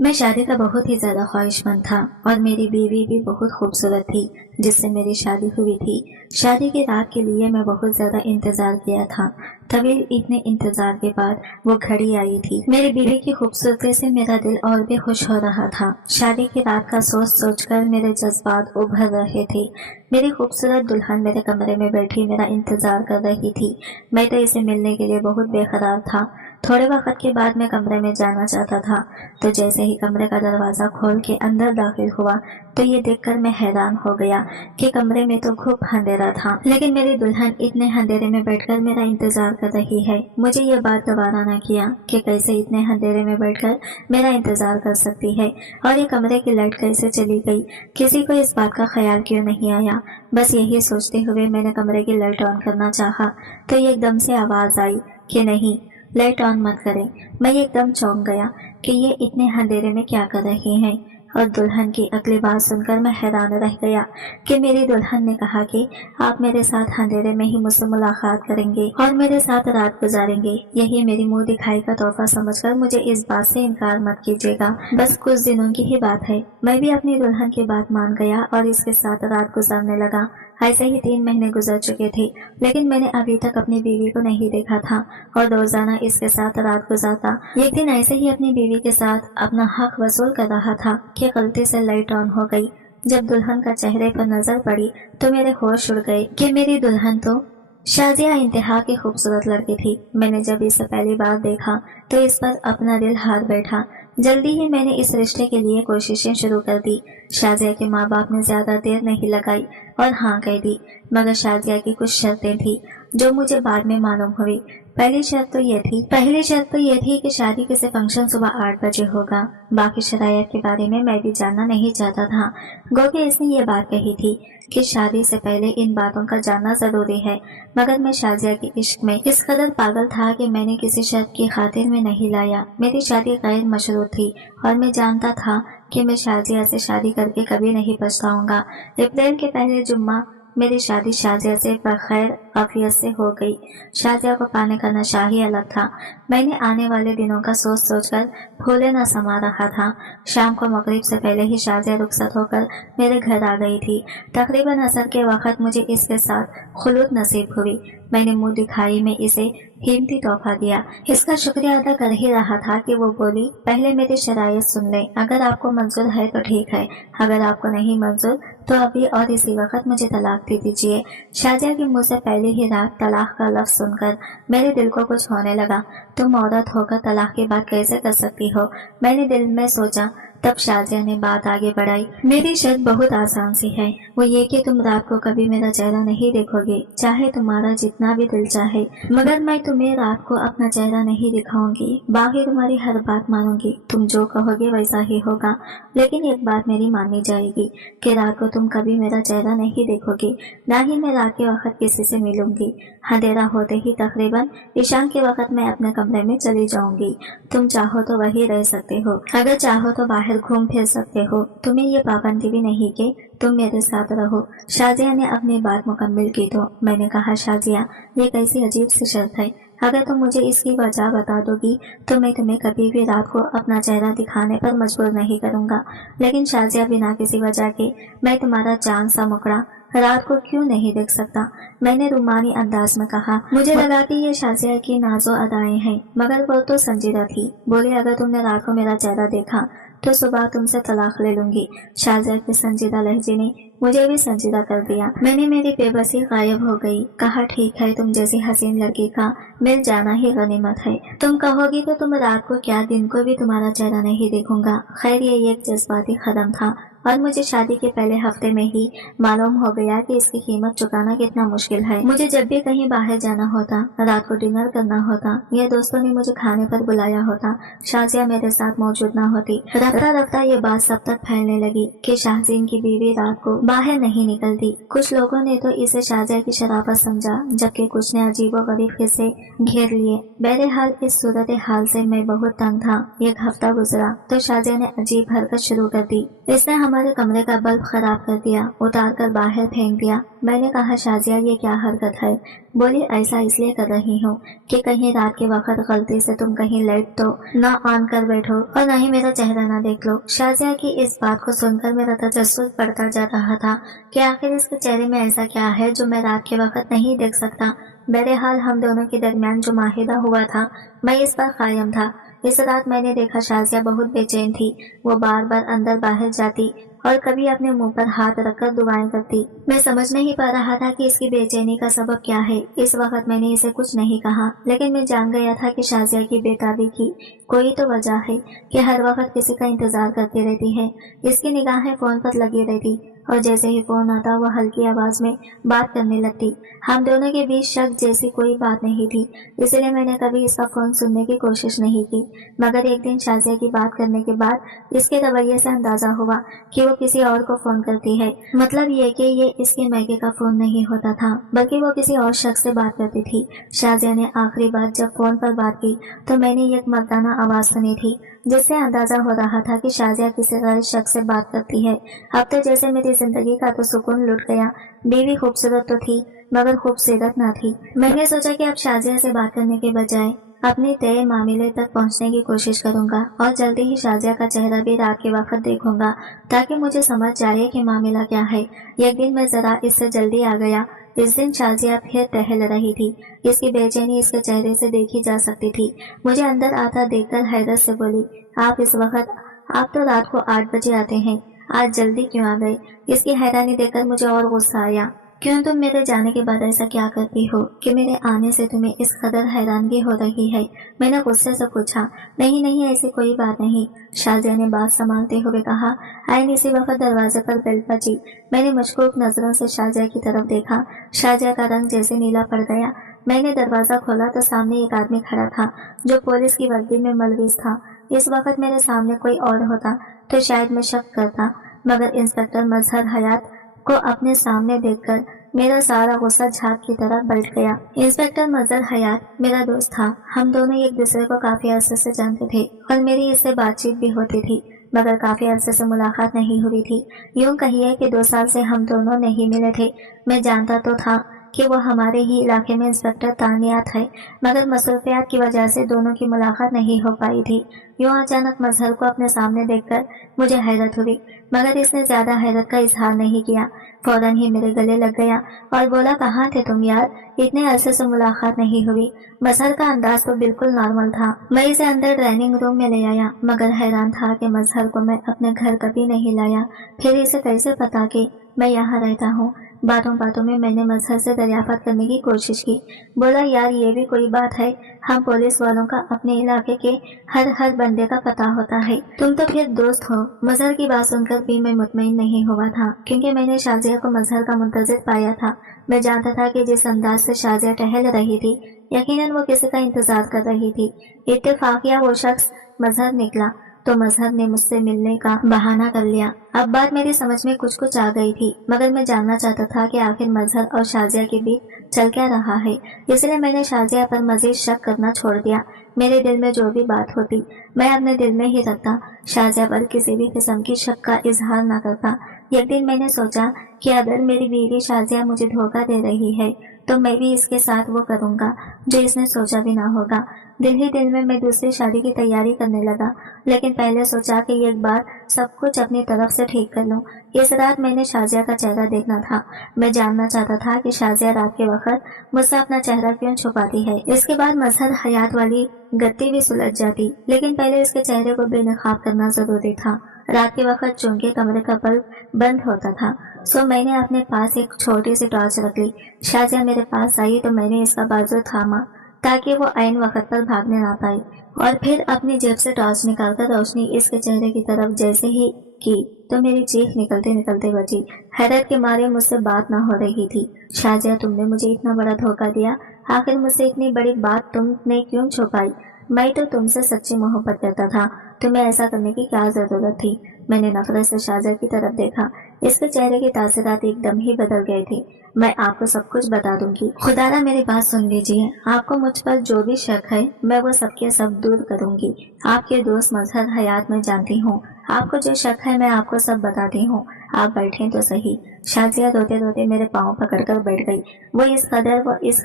मैं शादी का बहुत ही ज्यादा ख्वाहिशमंद था और मेरी बीवी भी बहुत खूबसूरत थी जिससे मेरी शादी हुई थी। शादी की रात के लिए मैं बहुत ज्यादा इंतजार किया था। तभी इतने इंतजार के बाद वो घड़ी आई थी। मेरी बीवी की खूबसूरती से मेरा दिल और भी खुश हो रहा था। शादी की रात का सोच सोचकर मेरे जज्बात उभर रहे थे। मेरी खूबसूरत दुल्हन मेरे कमरे में बैठी मेरा इंतजार कर रही थी। मैं तो इसे मिलने के लिए बहुत बेकरार था। थोड़े वक्त के बाद मैं कमरे में जाना चाहता था, तो जैसे ही कमरे का दरवाजा खोल के अंदर दाखिल हुआ तो ये देखकर मैं हैरान हो गया कि कमरे में तो खूब अंधेरा था, लेकिन मेरी दुल्हन इतने अंधेरे में बैठकर मेरा इंतजार कर रही है। मुझे ये बात गवारा न किया कि कैसे इतने अंधेरे में बैठकर मेरा इंतजार कर सकती है और ये कमरे की लाइट कैसे चली गई। किसी को इस बात का ख्याल क्यों नहीं आया। बस यही सोचते हुए मैंने कमरे की लाइट ऑन करना चाहा तो एकदम से आवाज आई कि नहीं, लाइट ऑन मत करें। मैं एकदम चौंक गया कि ये इतने अंधेरे में क्या कर रहे हैं और दुल्हन की अगली बात सुनकर मैं हैरान रह गया कि मेरी दुल्हन ने कहा कि आप मेरे साथ अंधेरे में ही मुझसे मुलाकात करेंगे और मेरे साथ रात गुजारेंगे। यही मेरी मुंह दिखाई का तोहफा समझकर मुझे इस बात से इनकार मत कीजिएगा। बस कुछ दिनों की ही बात है। मैं भी अपनी दुल्हन की बात मान गया और इसके साथ रात गुजारने लगा। ऐसे ही 3 महीने गुजर चुके थे, लेकिन मैंने अभी तक अपनी बीवी को नहीं देखा था और रोजाना इसके साथ रात गुजारता। एक दिन ऐसे ही अपनी बीवी के साथ अपना हक वसूल कर रहा था कि गलती से लाइट ऑन हो गई। जब दुल्हन का चेहरे पर नजर पड़ी तो मेरे होश उड़ गए कि मेरी दुल्हन तो शाजिया इंतहा की खूबसूरत लड़की थी। मैंने जब इसे पहली बार देखा तो इस पर अपना दिल हार बैठा। जल्दी ही मैंने इस रिश्ते के लिए कोशिशें शुरू कर दी। शाजिया के माँ बाप ने ज्यादा देर नहीं लगाई और हाँ कह दी, मगर शाजिया की कुछ शर्तें थी जो मुझे बाद में मालूम हुई। पहली शर्त तो ये थी कि शादी के फंक्शन सुबह 8 बजे होगा। बाकी शरायत के बारे में मैं भी जानना नहीं चाहता था। गो कि इसने ये बात कही थी कि शादी से पहले इन बातों का जानना जरूरी है, मगर मैं शाजिया के इश्क में इस कदर पागल था कि मैंने किसी शर्त की खातिर में नहीं लाया। मेरी शादी गैर मशरूत थी और मैं जानता था कि मैं शाजिया से शादी करके कभी नहीं पछताऊंगा। अप्रैल के पहले जुम्मा मेरी शादी शाजिया से बखैर आफियत से हो गई। शाजिया को पाने का नशा ही अलग था। मैंने आने वाले दिनों का सोच सोचकर फूले न समा रहा था। शाम को मगरिब से पहले ही शाजिया रुखसत होकर मेरे घर आ गई थी। तकरीबन असर के वक्त मुझे इसके साथ खुलूत नसीब हुई। मैंने मुंह दिखाई में इसे कीमती तोहफा दिया। इसका शुक्रिया अदा कर ही रहा था कि वो बोली, पहले मेरी शराइत सुन ले। अगर आपको मंजूर है तो ठीक है, अगर आपको नहीं मंजूर तो अभी और इसी वक्त मुझे तलाक दे दीजिए। शाजिया के मुंह से पहली ही रात तलाक का लफ्ज सुनकर मेरे दिल को कुछ होने लगा। तुम औरत होकर तलाक की बात कैसे कर सकती हो, मैंने दिल में सोचा। तब शाजिया ने बात आगे बढ़ाई। मेरी शर्त बहुत आसान सी है, वो ये कि तुम रात को कभी मेरा चेहरा नहीं देखोगे, चाहे तुम्हारा जितना भी दिल चाहे, मगर मैं तुम्हें रात को अपना चेहरा नहीं दिखाऊंगी। बाकी तुम्हारी हर बात मानूंगी, तुम जो कहोगे वैसा ही होगा। लेकिन एक बात मेरी मानी जाएगी कि रात को तुम कभी मेरा चेहरा नहीं देखोगी, न ही मैं रात के वक्त किसी से मिलूंगी। अंधेरा होते ही तकरीबन ईशान के वक्त मैं अपने कमरे में चली जाऊंगी। तुम चाहो तो वही रह सकते हो, अगर चाहो तो बाहर घूम फिर सकते हो। तुम्हें ये पाबंदी भी नहीं कि तुम मेरे साथ रहो। शाजिया ने अपनी बात मुकम्मल की तो मैंने कहा, शाजिया ये कैसी अजीब सी शर्त है। अगर तुम मुझे इसकी वजह बता दोगी तो मैं तुम्हें कभी भी रात को अपना चेहरा दिखाने पर मजबूर नहीं करूंगा। लेकिन शाजिया, बिना किसी वजह के मैं तुम्हारा चांद सा मुकड़ा रात को क्यों नहीं देख सकता, मैंने रुमानी अंदाज में कहा। मुझे लगा कि ये शाजिया की नाजो अदाएं हैं, मगर वो तो संजीदा थी। बोले, अगर तुमने रात को मेरा चेहरा देखा तो सुबह तुमसे तलाक ले लूंगी। शाजिया के संजीदा लहजे ने मुझे भी संजीदा कर दिया। मैंने मेरी बेबसी गायब हो गई। कहा, ठीक है, तुम जैसी हसीन लड़की का मिल जाना ही गनीमत है। तुम कहोगी तो तुम रात को क्या दिन को भी तुम्हारा चेहरा नहीं देखूंगा। खैर, ये एक जज्बाती कदम था और मुझे शादी के पहले हफ्ते में ही मालूम हो गया कि इसकी कीमत चुकाना कितना मुश्किल है। मुझे जब भी कहीं बाहर जाना होता, रात को डिनर करना होता या दोस्तों ने मुझे खाने पर बुलाया होता, शाजिया मेरे साथ मौजूद न होती। रफ्ता रफ्ता ये बात सब तक फैलने लगी कि शाहजीन की बीवी रात को बाहर नहीं निकलती। कुछ लोगों ने तो इसे शाजिया की शराफत समझा, जबकि कुछ ने अजीबोगरीब किस्से घेर लिए। बहरहाल इस सूरत हाल से मैं बहुत तंग था। एक हफ्ता गुजरा तो शाजिया ने अजीब हरकत शुरू कर दी। इसने हमारे कमरे का बल्ब खराब कर दिया, उतार कर बाहर फेंक दिया। मैंने कहा, शाजिया ये क्या हरकत है, बोली ऐसा इसलिए कर रही हूँ कि कहीं रात के वक्त गलती से तुम कहीं लाइट तो न ऑन कर बैठो और न ही मेरा चेहरा न देख लो। शाजिया की इस बात को सुनकर मेरा तजस्सुस बढ़ता जा रहा था कि आखिर इसके चेहरे में ऐसा क्या है जो मैं रात के वक्त नहीं देख सकता। बहरहाल हम दोनों के दरमियान जो माहिदा हुआ था मैं इस पर कायम था। इस रात मैंने देखा शाजिया बहुत बेचैन थी। वो बार बार अंदर बाहर जाती और कभी अपने मुंह पर हाथ रखकर दुआएं करती। मैं समझ नहीं पा रहा था कि इसकी बेचैनी का सबब क्या है। इस वक्त मैंने इसे कुछ नहीं कहा, लेकिन मैं जान गया था कि शाजिया की बेताबी की कोई तो वजह है कि हर वक्त किसी का इंतजार करती रहती है। इसकी निगाहें फोन पर लगी रहती और जैसे ही फोन आता वह हल्की आवाज में बात करने लगती। हम दोनों के बीच शक जैसी कोई बात नहीं थी, इसलिए मैंने कभी इसका फोन सुनने की कोशिश नहीं की। मगर एक दिन शाजिया की बात करने के बाद इसके रवैये से अंदाजा हुआ कि वो किसी और को फोन करती है। मतलब ये कि ये इसके मैके का फोन नहीं होता था, बल्कि वो किसी और शख्स से बात करती थी। शाजिया ने आखिरी बार जब फोन पर बात की तो मैंने एक मर्दाना आवाज सुनी थी, जिससे अंदाजा हो रहा था कि शाजिया किसी गैर शख्स से बात करती है। अब तो जैसे मेरी जिंदगी का तो सुकून लुट गया। बीवी खूबसूरत तो थी मगर खूबसूरत न थी। मैंने सोचा कि अब शाजिया से बात करने के बजाय अपने तय मामले तक पहुंचने की कोशिश करूंगा और जल्दी ही शाजिया का चेहरा भी रात के वक्त देखूंगा ताकि मुझे समझ जाए कि मामला क्या है। एक दिन मैं जरा इससे जल्दी आ गया। इस दिन शाजिया फिर टहल रही थी। इसकी बेचैनी इसके चेहरे से देखी जा सकती थी। मुझे अंदर आता देखकर हैरत से बोली, आप तो रात को 8 बजे आते हैं, आज जल्दी क्यों आ गए? इसकी हैरानी देखकर मुझे और गुस्सा आया। क्यों तुम मेरे जाने के बाद ऐसा क्या करती हो कि मेरे आने से तुम्हें इस कदर हैरानगी हो रही है? मैंने गुस्से से पूछा। नहीं ऐसी कोई बात नहीं, शाजिया ने बात संभालते हुए कहा। आइन इसी वक्त दरवाजे पर बेल बजी। मैंने मशकूक नजरों से शाजिया की तरफ देखा। शाजिया का रंग जैसे नीला पड़ गया। मैंने दरवाजा खोला तो सामने एक आदमी खड़ा था जो पुलिस की वर्दी में मलविस था। इस वक्त मेरे सामने कोई और होता तो शायद मैं शक करता, मगर इंस्पेक्टर मजहर हयात को अपने सामने देखकर मेरा सारा गुस्सा झाग की तरह पलट गया। इंस्पेक्टर मजहर हयात मेरा दोस्त था। हम दोनों एक दूसरे को काफी अरसे से जानते थे और मेरी इससे बातचीत भी होती थी, मगर काफी अरसे से मुलाकात नहीं हुई थी। यूं कहिए कि 2 साल से हम दोनों नहीं मिले थे। मैं जानता तो था कि वो हमारे ही इलाके में इंस्पेक्टर तानियात है, मगर मसरूफियात की वजह से दोनों की मुलाकात नहीं हो पाई थी। यूं अचानक मजहर को अपने सामने देखकर मुझे हैरत हुई, मगर इसने ज्यादा हैरत का इजहार नहीं किया। फौरन ही मेरे गले लग गया और बोला, कहाँ थे तुम यार, इतने अरसे से मुलाकात नहीं हुई। मजहर का अंदाज तो बिल्कुल नॉर्मल था। मैं इसे अंदर डाइनिंग रूम में ले आया, मगर हैरान था कि मजहर को मैं अपने घर कभी नहीं लाया। फिर इसे कैसे पता कि मैं यहाँ रहता हूँ? बातों में मैंने मजहर से दरियाफ्त करने की कोशिश की। बोला, यार ये भी कोई बात है, हम पुलिस वालों का अपने इलाके के हर बंदे का पता होता है। तुम तो फिर दोस्त हो। मजहर की बात सुनकर भी मैं मुतमईन नहीं हुआ था, क्योंकि मैंने शाजिया को मजहर का मुंतजिर पाया था। मैं जानता था कि जिस अंदाज से शाजिया टहल रही थी, यकीनन वो किसी का इंतजार कर रही थी। इत्तेफाकिया वो शख्स मजहर निकला तो मजहर ने मुझसे मिलने का बहाना कर लिया। अब बात मेरी समझ में कुछ आ गई थी, मगर मैं जानना चाहता था कि आखिर मजहर और शाजिया के बीच चल क्या रहा है। इसलिए मैंने शाजिया पर मजीद शक करना छोड़ दिया। मेरे दिल में जो भी बात होती मैं अपने दिल में ही रखता, शाजिया पर किसी भी किस्म की शक का इजहार न करता। एक दिन मैंने सोचा कि अगर मेरी बीवी शाजिया मुझे धोखा दे रही है तो मैं भी इसके साथ वो करूंगा जो इसने सोचा भी ना होगा। दिल ही दिल में मैं दूसरी शादी की तैयारी करने लगा, लेकिन पहले सोचा कि एक बार सब कुछ अपनी तरफ से ठीक कर लूं। इस रात मैंने शाजिया का चेहरा देखना था। मैं जानना चाहता था कि शाजिया रात के वक्त मुझसे अपना चेहरा क्यों छुपाती है। इसके बाद मजहर हयात वाली गत्ती भी सुलझ जाती, लेकिन पहले इसके चेहरे को बेनकाब करना जरूरी था। रात के वक्त चूंकि कमरे का बल्ब बंद होता था, सो मैंने अपने पास एक छोटी सी टॉर्च रख ली। शाजिया मेरे पास आई तो मैंने इसका बाजू थामा ताकि वो ऐन वक्त पर भागने ना पाए, और फिर अपनी जेब से टॉर्च निकालकर रोशनी इसके चेहरे की तरफ जैसे ही की तो मेरी चीख निकलते बची। हैरत के मारे मुझसे बात न हो रही थी। शाजिया, तुमने मुझे इतना बड़ा धोखा दिया, आखिर मुझसे इतनी बड़ी बात तुमने क्यों छुपाई? मैं तो तुमसे सच्ची मोहब्बत करता था, तुम्हें ऐसा करने की क्या जरूरत थी? मैंने नफरत से शाजिया की तरफ देखा। इसके चेहरे की तासीरात एकदम ही बदल गए थे। मैं आपको सब कुछ बता दूंगी, खुदारा मेरी बात सुन लीजिए। आपको मुझ पर जो भी शक है मैं वो सबके सब दूर करूंगी। आपके दोस्त मजहर हयात में जानती हूँ, आपको जो शक है मैं आपको सब बताती हूँ, आप बैठें तो सही। शाजिया रोते रोते मेरे पाँव पकड़कर बैठ गई। वो इस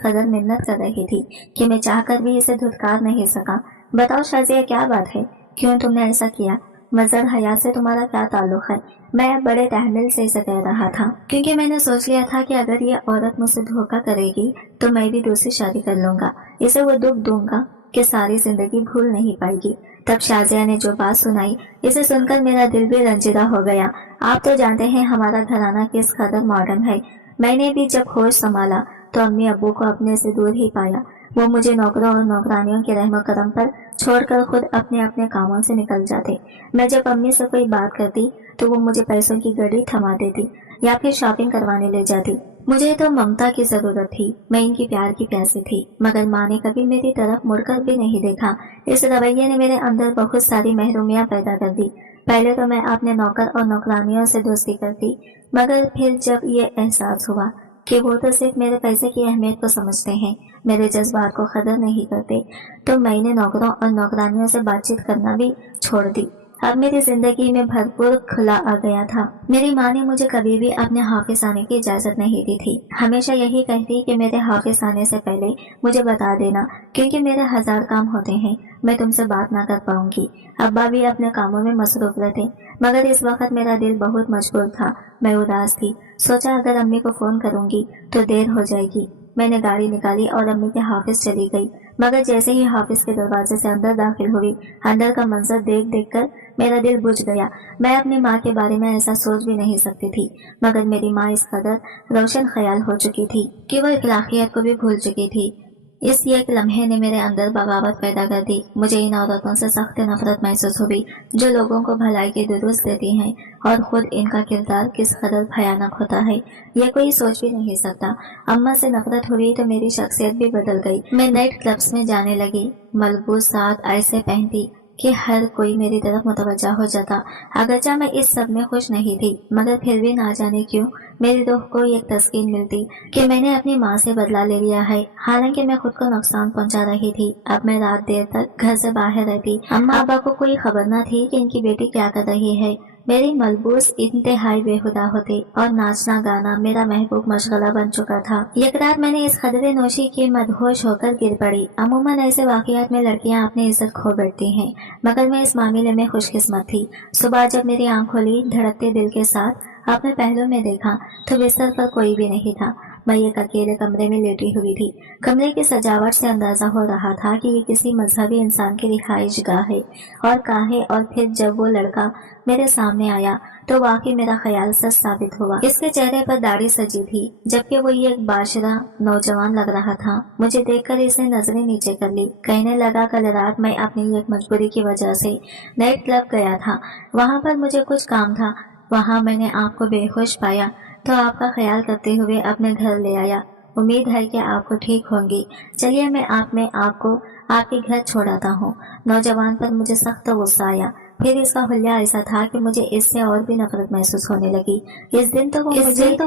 कदर मिन्नत कर रही थी कि मैं चाहकर भी इसे धुतकार नहीं सका। बताओ शाजिया, क्या बात है, क्यों तुमने ऐसा किया? मजहर हयात से तुम्हारा क्या ताल्लुक है? मैं बड़े तहमिल से इसे कह रहा था, क्योंकि मैंने सोच लिया था कि अगर ये औरत मुझसे धोखा करेगी तो मैं भी दूसरी शादी कर लूंगा। इसे वो दुख दूंगा कि सारी जिंदगी भूल नहीं पाएगी। तब शाजिया ने जो बात सुनाई, इसे सुनकर मेरा दिल भी रंजीदा हो गया। आप तो जानते हैं हमारा घराना किस कदर मॉडर्न है। मैंने भी जब होश संभाला तो अम्मी अब्बू को अपने से दूर ही पाया। वो मुझे नौकरों और नौकरानियों के रहमो करम पर छोड़कर खुद अपने अपने कामों से निकल जाते। मैं जब अम्मी से कोई बात करती तो वो मुझे पैसों की गड़ी थमा देती या फिर शॉपिंग करवाने ले जाती। मुझे तो ममता की जरूरत थी, मैं इनकी प्यार की प्यासी थी, मगर माँ ने कभी मेरी तरफ मुड़कर भी नहीं देखा। इस रवैये ने मेरे अंदर बहुत सारी महरूमियां पैदा कर दी। पहले तो मैं अपने नौकर और नौकरानियों से दोस्ती करती, मगर फिर जब ये एहसास हुआ कि वो तो सिर्फ मेरे पैसे की अहमियत को समझते हैं, मेरे जज्बात को कदर नहीं करते, तो मैंने नौकरों और नौकरानियों से बातचीत करना भी छोड़ दी। अब मेरी जिंदगी में भरपूर खुला आ गया था। मेरी माँ ने मुझे कभी भी अपने हाफिज आने की इजाजत नहीं दी थी। हमेशा यही कहती कि मेरे हाफिज आने से पहले मुझे बता देना, क्योंकि मेरे 1000 काम होते हैं, मैं तुमसे बात ना कर पाऊंगी। अब्बा भी अपने कामों में मसरूफ रहते, मगर इस वक्त मेरा दिल बहुत मजबूर था। मैं उदास थी। सोचा अगर अम्मी को फोन करूंगी तो देर हो जाएगी। मैंने गाड़ी निकाली और अम्मी के हाफिज चली गई, मगर जैसे ही हाफिज के दरवाजे से अंदर दाखिल हुई, अंदर का मंजर देख देख कर मेरा दिल बुझ गया। मैं अपनी माँ के बारे में ऐसा सोच भी नहीं सकती थी, मगर मेरी माँ इस कदर रोशन ख्याल हो चुकी थी कि वो इखलाकियत को भी भूल चुकी थी। इस एक लम्हे ने मेरे अंदर बगावत पैदा कर दी। मुझे इन औरतों से सख्त नफरत महसूस हुई जो लोगों को भलाई के दुरुस्त देती हैं, और खुद इनका किरदार किस कदर भयानक होता है ये कोई सोच भी नहीं सकता। अम्मा से नफरत हुई तो मेरी शख्सियत भी बदल गई। मैं नाइट क्लब्स में जाने लगी, मलबूसात ऐसे पहनती कि हर कोई मेरी तरफ मुतवज्जा हो जाता। अगरचा मैं इस सब में खुश नहीं थी, मगर फिर भी ना जाने क्यों मेरी रूह को एक तस्कीन मिलती कि मैंने अपनी माँ से बदला ले लिया है। हालांकि मैं खुद को नुकसान पहुंचा रही थी। अब मैं रात देर तक घर से बाहर रहती। अम्मा अब्बा को कोई खबर न थी कि इनकी बेटी क्या कर रही है। मेरी मलबूस इंतहाई बेहुदा होती और नाचना गाना मेरा महबूब मशगला बन चुका था। एक रात मैंने इस खदरे नोशी की मदहोश होकर गिर पड़ी। अमूमन ऐसे वाकयात में लड़कियां अपनी इज्जत खो बैठती हैं, मगर मैं इस मामले में खुशकिस्मत थी। सुबह जब मेरी आंख खोली, धड़कते दिल के साथ अपने पहलू में देखा तो बिस्तर पर कोई भी नहीं था। मैं एक अकेले कमरे में लेटी हुई थी। कमरे की सजावट से अंदाजा हो रहा था कि ये किसी मजहबी इंसान की रिहाइश गाह है और काहे। और फिर जब वो लड़का मेरे सामने आया तो वाकई मेरा ख्याल सच साबित हुआ। इसके चेहरे पर दाढ़ी सजी थी, जबकि वो ये एक बाशरा नौजवान लग रहा था। मुझे देखकर इसने नजरें नीचे कर ली। कहने लगा, कल रात मैं अपनी एक मजबूरी की वजह से नाइट क्लब गया था, वहाँ पर मुझे कुछ काम था। वहाँ मैंने आपको बेहोश पाया तो आपका ख्याल करते हुए अपने घर ले आया। उम्मीद है कि आपको ठीक होंगी। चलिए मैं आपको आपके घर छोड़ाता हूँ। नौजवान पर मुझे सख्त गुस्सा आया। फिर इसका हुलिया ऐसा था कि मुझे इससे और भी नफरत महसूस होने लगी। इस दिन तो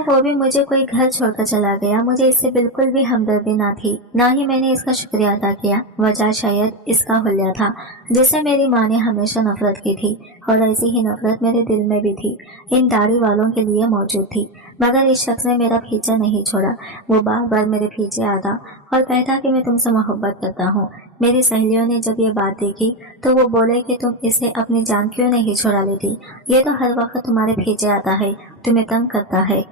वो भी मुझे कोई घर छोड़कर चला गया। मुझे इससे बिल्कुल भी हमदर्दी ना थी, ना ही मैंने इसका शुक्रिया अदा किया। वजह शायद इसका हुलिया था जिससे मेरी माँ ने हमेशा नफरत की थी, और ऐसी ही नफरत मेरे दिल में भी थी, इन दाढ़ी वालों के लिए मौजूद थी। मगर इस शख्स ने मेरा पीछा नहीं छोड़ा। वो बार बार मेरे पीछे आता और कहता कि मैं तुमसे मोहब्बत करता हूँ। मेरी सहेलियों ने जब ये बात देखी तो वो बोले कि तुम इसे अपनी जान क्यों नहीं छुड़ा लेती, ये तो हर वक्त तुम्हारे पीछे आता है, तुम्हें तंग करता है।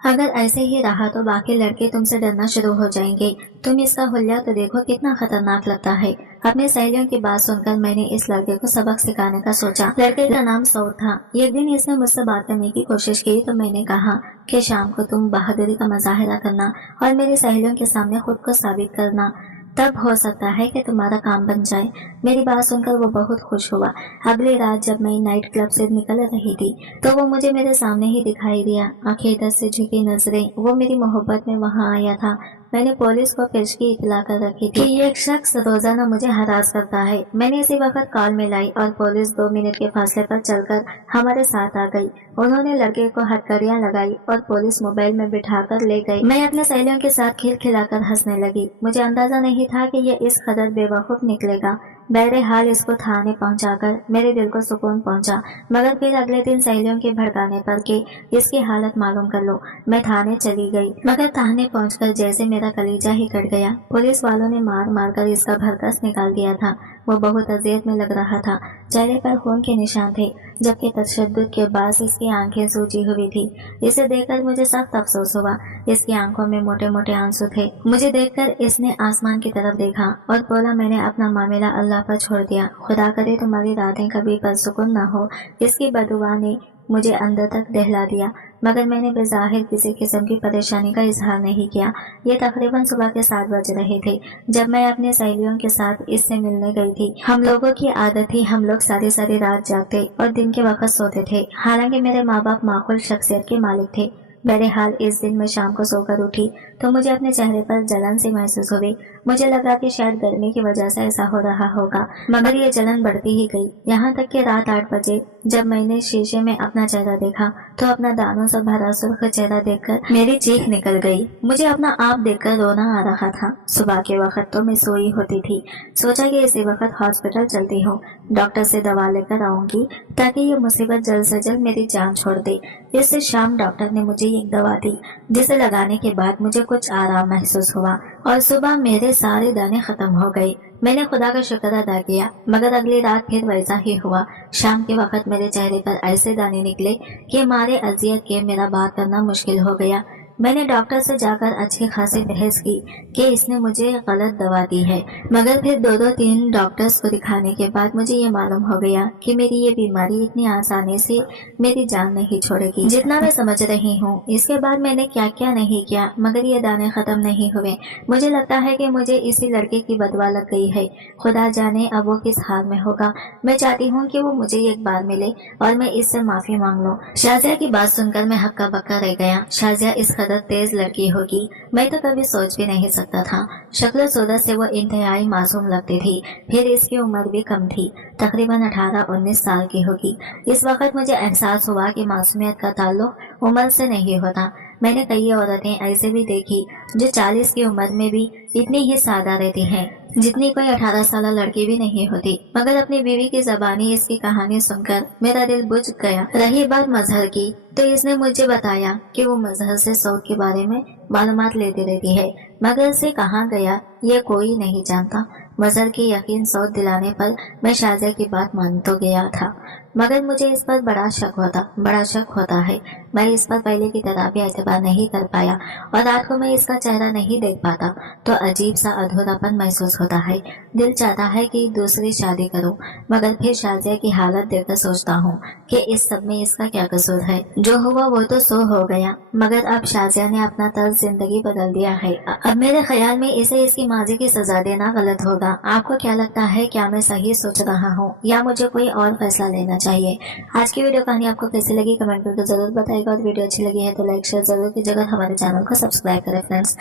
अगर ऐसे ही रहा तो बाकी लड़के तुमसे डरना शुरू हो जाएंगे। तुम इसका हुलिया तो देखो कितना खतरनाक लगता है। अपनी सहेलियों की बात सुनकर मैंने इस लड़के को सबक सिखाने का सोचा। लड़के का नाम सौर था। एक दिन इसने मुझसे बात करने की कोशिश की तो मैंने कहा कि शाम को तुम बहादुरी का मुजाहिरा करना और मेरी सहेलियों के सामने खुद को साबित करना, तब हो सकता है कि तुम्हारा काम बन जाए। मेरी बात सुनकर वो बहुत खुश हुआ। अगली रात जब मैं नाइट क्लब से निकल रही थी तो वो मुझे मेरे सामने ही दिखाई दिया। आंखें इधर से झुकी नजरें, वो मेरी मोहब्बत में वहाँ आया था। मैंने पुलिस को पेशगी इतला कर रखी थी कि ये एक शख्स रोजाना मुझे हरास करता है। मैंने इसी वक्त कॉल मिलाई और पुलिस 2 मिनट के फासले पर चलकर हमारे साथ आ गई। उन्होंने लड़के को हथकड़ियां लगाई और पुलिस मोबाइल में बिठाकर ले गई। मैं अपने सहेलियों के साथ खिलखिलाकर हंसने लगी। मुझे अंदाजा नहीं था कि ये इस कदर बेवकूफ निकलेगा। बहरहाल इसको थाने पहुंचाकर मेरे दिल को सुकून पहुंचा, मगर फिर अगले दिन सहेलियों के भड़काने पर कि इसकी हालत मालूम कर लो, मैं थाने चली गई। मगर थाने पहुंचकर जैसे मेरा कलीजा ही कट गया। पुलिस वालों ने मार मार कर इसका भरकस निकाल दिया था। वो बहुत अजियत में लग रहा था। चेहरे पर खून के निशान थे, जबकि तशद्दुद के बाद इसकी आंखें सूजी हुई थी। इसे देखकर मुझे सख्त अफसोस हुआ। इसकी आंखों में मोटे मोटे आंसू थे। मुझे देखकर इसने आसमान की तरफ देखा और बोला, मैंने अपना मामला अल्लाह पर छोड़ दिया, खुदा करे तुम्हारी रातें कभी पुरसुकून न हो। इसकी बदुआ ने मुझे अंदर तक दहला दिया, मगर मैंने बेज़ाहिर किसी किस्म की परेशानी का इजहार नहीं किया। ये तकरीबन सुबह के 7 बज रहे थे जब मैं अपने सहेलियों के साथ इससे मिलने गई थी। हम लोगों की आदत थी, हम लोग सारी सारी रात जागते और दिन के वक्त सोते थे। हालांकि मेरे माँ बाप माकूल शख्सियत के मालिक थे। बहरहाल इस दिन मैं शाम को सोकर उठी तो मुझे अपने चेहरे पर जलन सी महसूस हुई। मुझे लगा कि शायद गर्मी की वजह से ऐसा हो रहा होगा, मगर ये जलन बढ़ती ही गई। यहाँ तक कि रात 8 बजे जब मैंने शीशे में अपना चेहरा देखा तो अपना दानों से भरा सुर्ख चेहरा देखकर मेरी चीख निकल गई। मुझे अपना आप देखकर रोना आ रहा था। सुबह के वक्त तो मैं सोई होती थी। सोचा कि इसी वक्त हॉस्पिटल चलती हूँ, डॉक्टर से दवा लेकर आऊंगी ताकि ये मुसीबत जल्द से जल्द मेरी जान छोड़ दे। इससे शाम डॉक्टर ने मुझे एक दवा दी, जिसे लगाने के बाद मुझे कुछ आराम महसूस हुआ और सुबह मेरे सारे दाने खत्म हो गए। मैंने खुदा का शुक्र अदा किया, मगर अगली रात फिर वैसा ही हुआ। शाम के वक्त मेरे चेहरे पर ऐसे दाने निकले कि मारे अजियत के मेरा बात करना मुश्किल हो गया। मैंने डॉक्टर से जाकर अच्छी खासी बहस की कि इसने मुझे गलत दवा दी है, मगर फिर 2-3 डॉक्टर्स को दिखाने के बाद मुझे ये मालूम हो गया कि मेरी ये बीमारी इतनी आसानी से मेरी जान नहीं छोड़ेगी जितना मैं समझ रही हूँ। इसके बाद मैंने क्या क्या नहीं किया, मगर ये दाने खत्म नहीं हुए। मुझे लगता है कि मुझे इसी लड़के की बदवा लग गई है। खुदा जाने अब वो किस हाल में होगा। मैं चाहती हूँ कि वो मुझे एक बार मिले और मैं इससे माफी मांग लूँ। शाजिया की बात सुनकर मैं हक्का बक्का रह गया। शाजिया इस कदर तेज लड़की होगी मैं तो कभी सोच भी नहीं सकता था। शक्ल सूरत से वो इंतहाई मासूम लगती थी, फिर इसकी उम्र भी कम थी, तकरीबन 18-19 साल की होगी। इस वक्त मुझे एहसास हुआ कि मासूमियत का ताल्लुक उम्र से नहीं होता। मैंने कई औरतें ऐसे भी देखी जो 40 की उम्र में भी इतनी ही सादा रहती हैं जितनी कोई 18 साल लड़की भी नहीं होती। मगर अपनी बीवी की ज़बानी इसकी कहानी सुनकर मेरा दिल बुझ गया। रही बात मजहर की, तो इसने मुझे बताया कि वो मजहर से सौद के बारे में मालूमात लेती रहती है, मगर इसे कहाँ गया ये कोई नहीं जानता। मजहर की यकीन सौद दिलाने पर मैं शाजिया की बात मान तो गया था, मगर मुझे इस पर बड़ा शक होता है। मैं इस पर पहले की तरह भी एतबार नहीं कर पाया और रात को मैं इसका चेहरा नहीं देख पाता तो अजीब सा अधूरापन महसूस होता है। दिल चाहता है कि दूसरी शादी करूं, मगर फिर शाजिया की हालत देखकर सोचता हूं कि इस सब में इसका क्या कसूर है। जो हुआ वो तो सो हो गया, मगर अब शाजिया ने अपना तर्ज जिंदगी बदल दिया है। अब मेरे ख्याल में इसे इसकी माजी की सजा देना गलत होगा। आपको क्या लगता है, क्या मैं सही सोच रहा हूँ या मुझे कोई और फैसला लेना चाहिए? आज की वीडियो कहानी आपको कैसी लगी कमेंट करके जरूर बताइएगा और वीडियो अच्छी लगी है तो लाइक शेयर जरूर कीजिएगा। हमारे चैनल को सब्सक्राइब करें फ्रेंड्स।